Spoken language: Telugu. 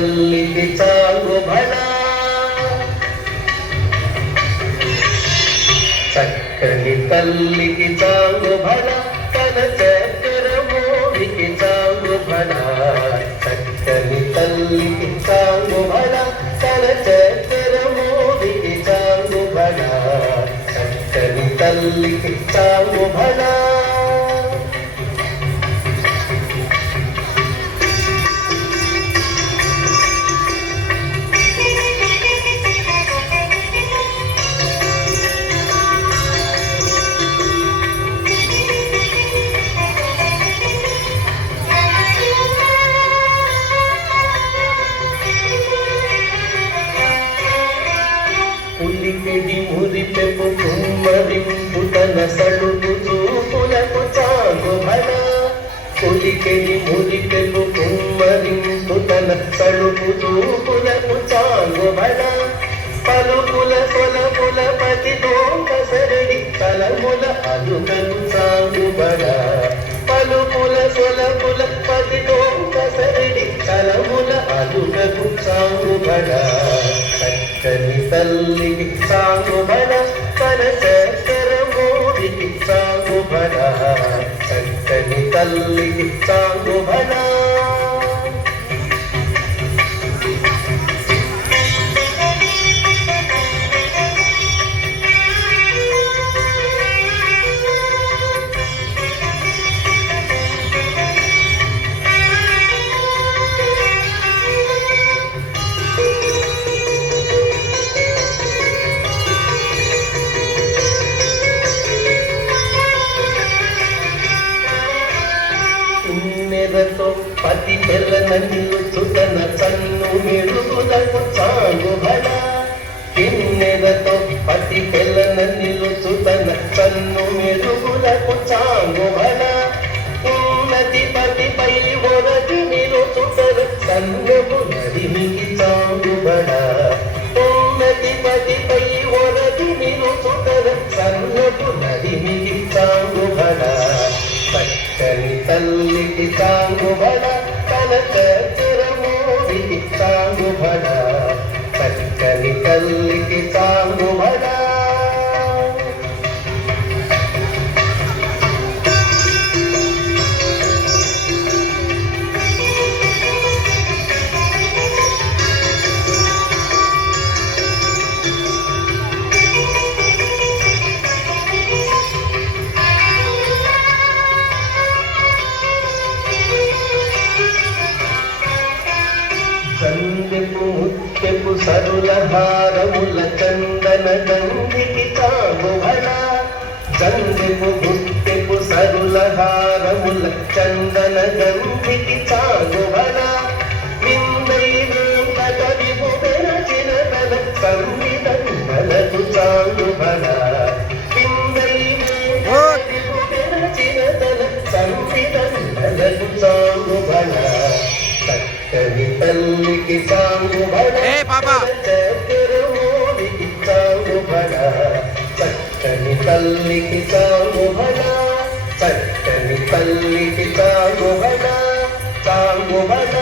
తల్లికి చాలు బళ చక్కని తల్లికి చాలు బళ తన చక్కెర మోడికి చాలు బళ చక్కని తల్లికి చాలు బళ తన చక్కెర మోడికి చాలు బళ చక్కని తల్లికి చాలు బళ పులికెడి మురిపెపు కుమ్మరింపు తన సడుపు చూపులకు చాలు బళ పులికెడి మురిపెపు కుమ్మరింపు తన సడుపు చూపులకు చాలు బళ పలుకుల సొలపుల పతి దోంక సరడి కలముల అదుకలు చాలు బళ పలుకుల సొలపుల పతి దోంక సరడి కలముల అదుకలు చాలు బళ చక్కని తల్లికి చాలు బళ తన చక్కెర మోడికి చాలు బళ చక్కని తల్లికి చాలు బళ తో పతి పిల్లన నిలుచుతన చన్ను మెరుగులకు చాలు బళ కిన్నెలతో పతి పిల్లన నిలుచుతన చన్ను మెరుగులకు చాలు బళ ఉన్నతి పతిపై ఒరటి నిలుచుతరు సన్నపు నడిమికి చాలు బళ ఉన్నతి పతిపై ఒరటి నిలుచుతరు సన్నపు నడిమికి చాలు బళ చక్కని తల్లికి చాలు బళ తన చక్కెర మోడికి చాలు బళ చక్కని తల్లికి చాలు బళ చందెపు ముత్యపు సరుల హారముల చందన గంధికి చాలు బళ చందెపు ముత్యపు సరుల హారముల చందన గంధికి చాలు బళ విందై వెంకట విభు పెరచిన తన సంవిధనలకు చాలు బళ విందై వెంకట విభు పెరచిన తన సంవిధనలకు చాలు బళ చక్కని తల్లికి చాలు బళ చక్కెర మోడికి చాలు బళ చక్కని తల్లికి చాలు బళ చక్కని తల్లికి చాలు బళ చాలు బళ